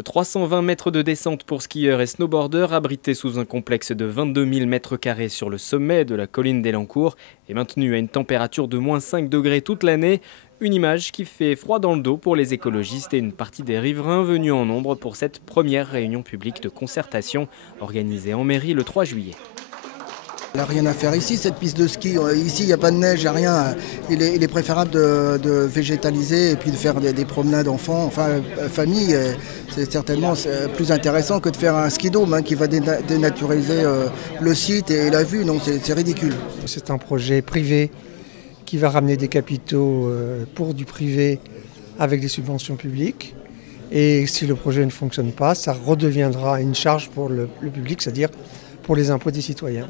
320 mètres de descente pour skieurs et snowboarders abrités sous un complexe de 22 000 mètres carrés sur le sommet de la colline d'Elancourt et maintenu à une température de -5 degrés toute l'année. Une image qui fait froid dans le dos pour les écologistes et une partie des riverains venus en nombre pour cette première réunion publique de concertation organisée en mairie le 3 juillet. Il n'y a rien à faire ici, cette piste de ski. Ici, il n'y a pas de neige, il n'y a rien. Il est préférable de végétaliser et puis de faire des promenades enfants, enfin famille. C'est certainement plus intéressant que de faire un ski dôme qui va dénaturaliser le site et la vue. Non, c'est ridicule. C'est un projet privé qui va ramener des capitaux pour du privé avec des subventions publiques. Et si le projet ne fonctionne pas, ça redeviendra une charge pour le public, c'est-à-dire pour les impôts des citoyens.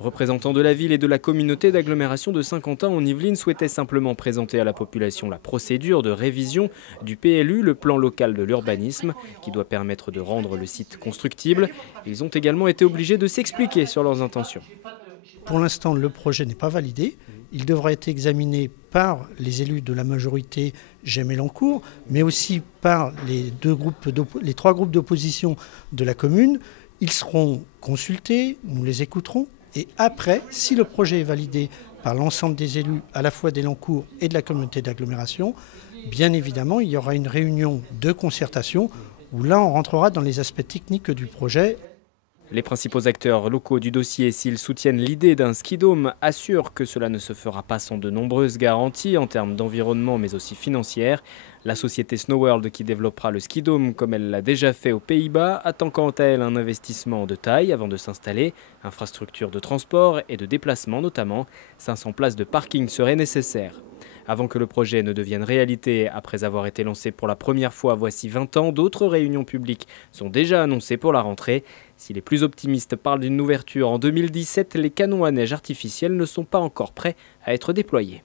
Représentants de la ville et de la communauté d'agglomération de Saint-Quentin en Yvelines souhaitaient simplement présenter à la population la procédure de révision du PLU, le plan local de l'urbanisme, qui doit permettre de rendre le site constructible. Ils ont également été obligés de s'expliquer sur leurs intentions. Pour l'instant, le projet n'est pas validé. Il devra être examiné par les élus de la majorité Gemme-Elancourt, mais aussi par les trois groupes d'opposition de la commune. Ils seront consultés, nous les écouterons. Et après, si le projet est validé par l'ensemble des élus, à la fois d'Elancourt et de la communauté d'agglomération, bien évidemment, il y aura une réunion de concertation où là, on rentrera dans les aspects techniques du projet. Les principaux acteurs locaux du dossier, s'ils soutiennent l'idée d'un ski-dôme, assurent que cela ne se fera pas sans de nombreuses garanties en termes d'environnement mais aussi financières. La société Snowworld, qui développera le ski-dôme comme elle l'a déjà fait aux Pays-Bas, attend quant à elle un investissement de taille avant de s'installer. Infrastructures de transport et de déplacement notamment. 500 places de parking seraient nécessaires. Avant que le projet ne devienne réalité, après avoir été lancé pour la première fois voici 20 ans, d'autres réunions publiques sont déjà annoncées pour la rentrée. Si les plus optimistes parlent d'une ouverture en 2017, les canons à neige artificiels ne sont pas encore prêts à être déployés.